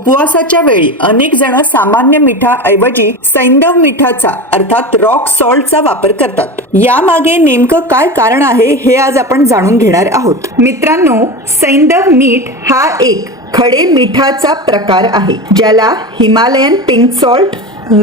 उपवासाच्या वेळी अनेक जण सामान्य मिठाऐवजी सैंदव मिठाचा अर्थात रॉक सॉल्टचा वापर करतात. यामागे नेमकं काय कारण आहे हे आज आपण जाणून घेणार आहोत. मित्रांनो सैंदव मीठ हा एक खडे मिठाचा प्रकार आहे ज्याला Himalayan pink salt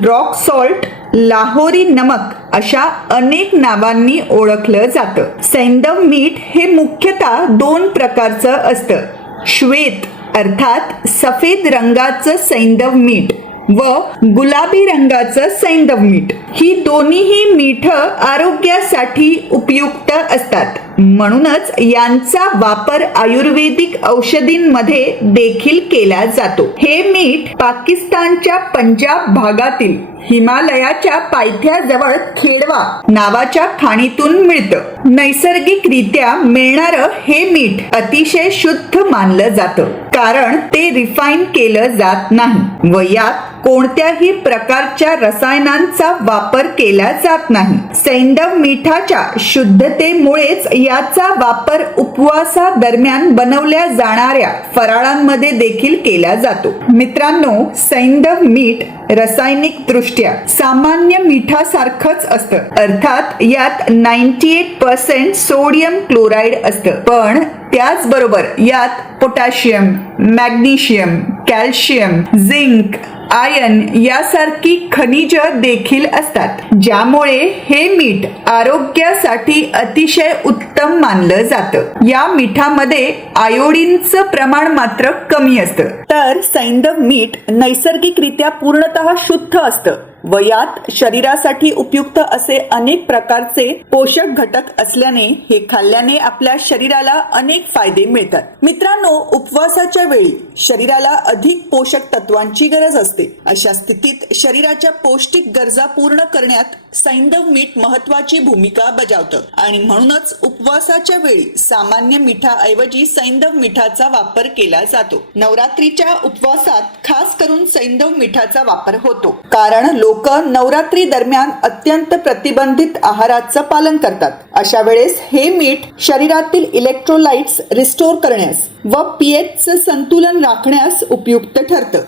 rock salt Lahori नमक अशा अनेक नावांनी ओळखलं जातं. सैंदव मीठ हे मुख्यतः दोन प्रकारचं असतं श्वेत अर्थात सफेद रंगाचं सैंदव मीठ व गुलाबी रंगाचं सैंदव मीठ. ही दोन्हीही मीठ आरोग्यासाठी उपयुक्त असतात. म्हणूनच यांचा वापर आयुर्वेदिक औषधींमध्ये देखील केला जातो. हे मीठ पाकिस्तानच्या पंजाब भागातील हिमालयाच्या पायथ्याजवळ खेडवा नावाच्या खाणीतून मिळतं. नैसर्गिकरित्या मिळणारं हे मीठ अतिशय शुद्ध मानलं जातं. कारण ते रिफाईन केलं जात नाही व यात कोणत्याही प्रकारच्या रसायनांचा वापर केला जात नाही. सैंधव मिठाच्या शुद्धतेमुळेच याचा वापर उपवासा दरम्यान बनवल्या जाणाऱ्या फराळांमध्ये देखील केला जातो. मित्रांनो सैंधव मीठ रासायनिक दृष्ट्या सामान्य मिठासारखंच असतं. अर्थात यात ninety eight percent sodium chloride असतं. पण त्याचबरोबर यात potassium magnesium calcium zinc ion यासारखी खनिज देखील असतात ज्यामुळे हे मीठ आरोग्यासाठी अतिशय उत्तम मानलं जातं. या मिठामध्ये आयोडीनचं प्रमाण मात्र कमी असतं. तर सैंधव मीठ नैसर्गिकरित्या पूर्णतः शुद्ध असतं. वयात शरीरासाठी उपयुक्त असे अनेक प्रकारचे पोषक घटक असल्याने हे खाल्ल्याने आपल्या शरीराला अनेक फायदे मिळतात. मित्रांनो उपवासाच्या वेळी शरीराला अधिक पोषक तत्वांची गरज असते. अशा स्थितीत शरीराच्या पौष्टिक गरजा पूर्ण करण्यात सैंधव मीठ महत्वाची भूमिका बजावतं. आणि म्हणूनच उपवासाच्या वेळी सामान्य मिठाऐवजी सैंधव मिठाचा वापर केला जातो. नवरात्रीच्या उपवासात खास करून सैंधव मिठाचा वापर होतो. कारण लोक नवरात्री दरम्यान अत्यंत प्रतिबंधित आहाराचं पालन करतात. अशा वेळेस हे मीठ शरीरातील इलेक्ट्रोलाइट्स रिस्टोर करण्यास व पीएचचं संतुलन राखण्यास उपयुक्त ठरतं.